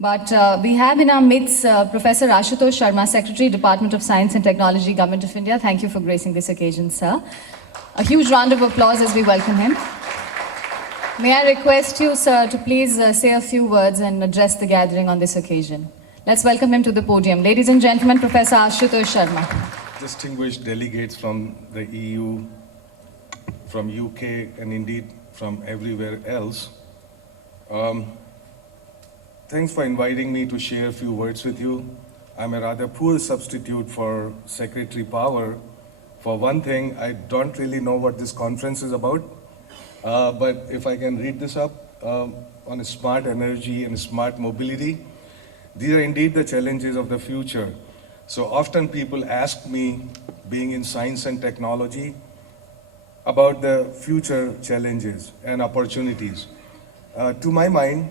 But we have in our midst Professor Ashutosh Sharma, Secretary, Department of Science and Technology, Government of India. Thank you for gracing this occasion, sir. A huge round of applause as we welcome him. May I request you, sir, to please say a few words and address the gathering on this occasion. Let's welcome him to the podium. Ladies and gentlemen, Professor Ashutosh Sharma. Distinguished delegates from the EU, from UK, and indeed from everywhere else. Thanks for inviting me to share a few words with you. I'm a rather poor substitute for Secretary Power. For one thing, I don't really know what this conference is about, but if I can read this up on smart energy and smart mobility, these are indeed the challenges of the future. So often people ask me, being in science and technology, about the future challenges and opportunities. To my mind,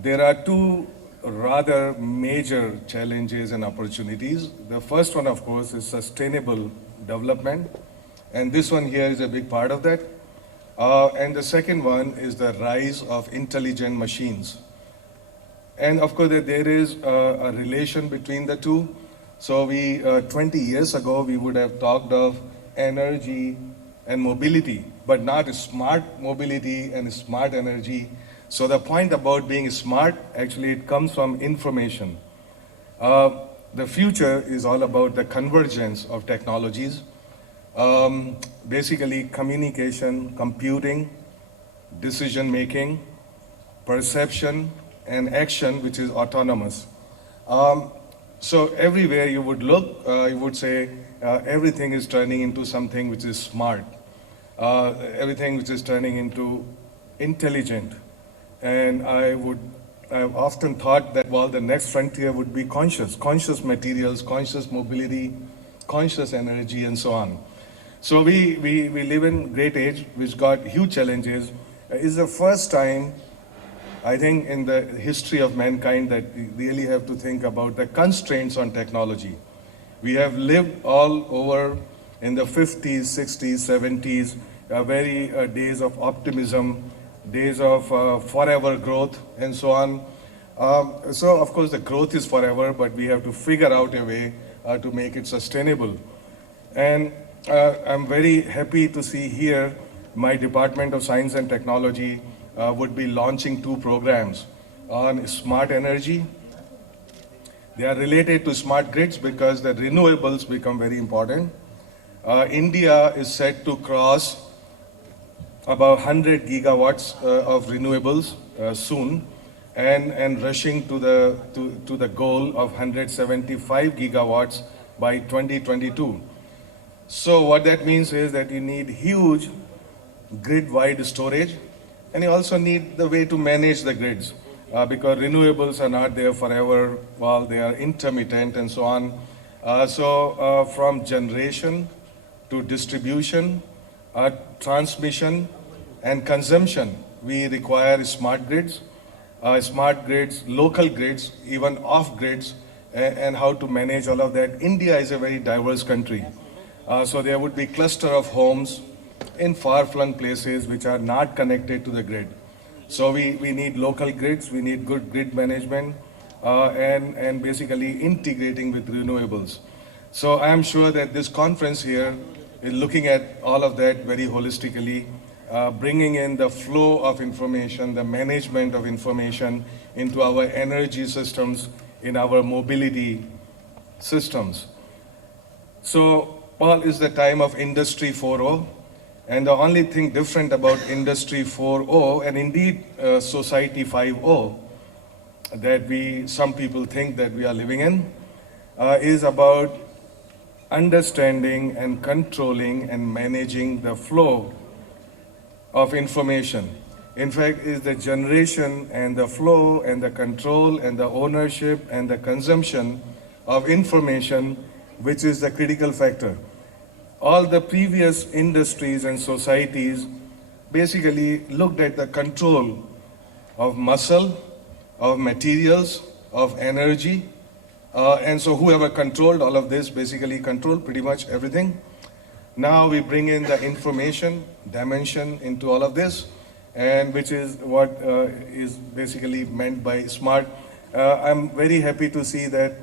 there are two rather major challenges and opportunities. The first one, of course, is sustainable development, and this one here is a big part of that. And the second one is the rise of intelligent machines. And of course, there is a relation between the two. So 20 years ago, we would have talked of energy and mobility, but not smart mobility and smart energy. So the point about being smart, actually it comes from information. The future is all about the convergence of technologies, basically communication, computing, decision making, perception, and action, which is autonomous. So everywhere you would look, you would say everything is turning into something which is smart. Everything which is turning into intelligent. And I've often thought that, well, the next frontier would be conscious materials, conscious mobility, conscious energy, and so on. So we live in great age, which got huge challenges. It's the first time, I think, in the history of mankind that we really have to think about the constraints on technology. We have lived all over in the 50s, 60s, 70s, very days of optimism, days of forever growth, and so on. So of course the growth is forever, but we have to figure out a way to make it sustainable. And I'm very happy to see here my Department of Science and Technology would be launching two programs on smart energy. They are related to smart grids because the renewables become very important. India is set to cross about 100 gigawatts of renewables soon, and rushing to the goal of 175 gigawatts by 2022. So what that means is that you need huge grid-wide storage, and you also need the way to manage the grids because renewables are not there forever, while they are intermittent and so on. So from generation to distribution, transmission, and consumption, we require smart grids, local grids, even off grids, and how to manage all of that. India is a very diverse country. So there would be cluster of homes in far-flung places which are not connected to the grid. So we need local grids, we need good grid management, and basically integrating with renewables. So I am sure that this conference here is looking at all of that very holistically, bringing in the flow of information, the management of information into our energy systems, in our mobility systems. So, Paul, is the time of Industry 4.0, and the only thing different about Industry 4.0 and indeed Society 5.0 that some people think that we are living in is about understanding and controlling and managing the flow of information. In fact, is the generation and the flow and the control and the ownership and the consumption of information which is the critical factor. All the previous industries and societies basically looked at the control of muscle, of materials, of energy, and so whoever controlled all of this basically controlled pretty much everything. Now we bring in the information dimension into all of this, and which is what is basically meant by smart. I'm very happy to see that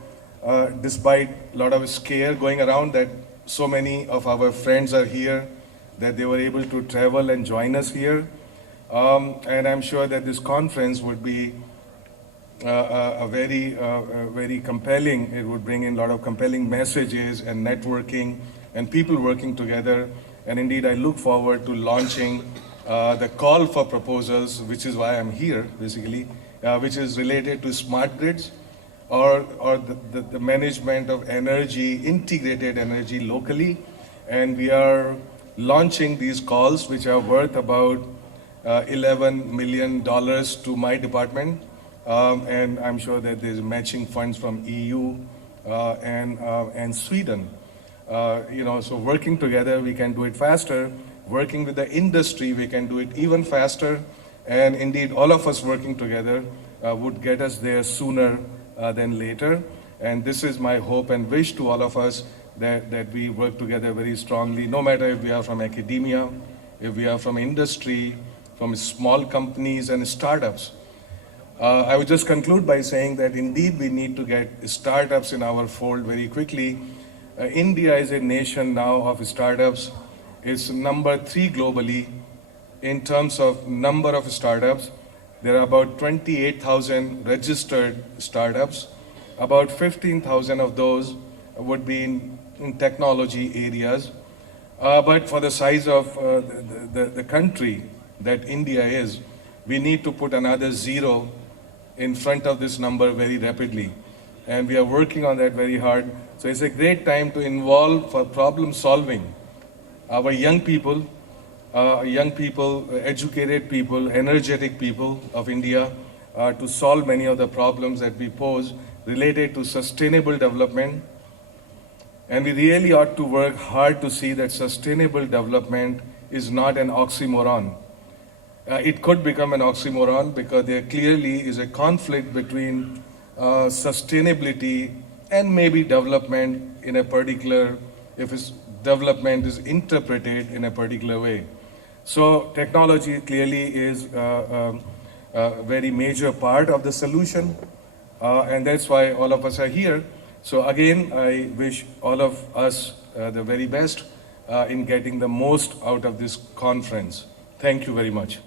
despite a lot of scare going around, that so many of our friends are here, that they were able to travel and join us here. And I'm sure that this conference would be very compelling. It would bring in a lot of compelling messages and networking and people working together. And indeed, I look forward to launching the call for proposals, which is why I'm here, basically, which is related to smart grids or the management of energy, integrated energy locally. And we are launching these calls, which are worth about $11 million to my department. And I'm sure that there's matching funds from EU and Sweden. So working together, we can do it faster. Working with the industry, we can do it even faster. And indeed, all of us working together would get us there sooner than later. And this is my hope and wish to all of us, that we work together very strongly, no matter if we are from academia, if we are from industry, from small companies and startups. I would just conclude by saying that indeed we need to get startups in our fold very quickly. India is a nation now of startups. It's number 3 globally in terms of number of startups. There are about 28,000 registered startups. About 15,000 of those would be in technology areas. But for the size of the country that India is, we need to put another 0 in front of this number very rapidly. And we are working on that very hard. So it's a great time to involve for problem solving our young people, educated people, energetic people of India to solve many of the problems that we pose related to sustainable development. And we really ought to work hard to see that sustainable development is not an oxymoron. It could become an oxymoron because there clearly is a conflict between sustainability and maybe development in a particular, if it's development is interpreted in a particular way. So technology clearly is a very major part of the solution, and that's why all of us are here. So again, I wish all of us the very best in getting the most out of this conference. Thank you very much.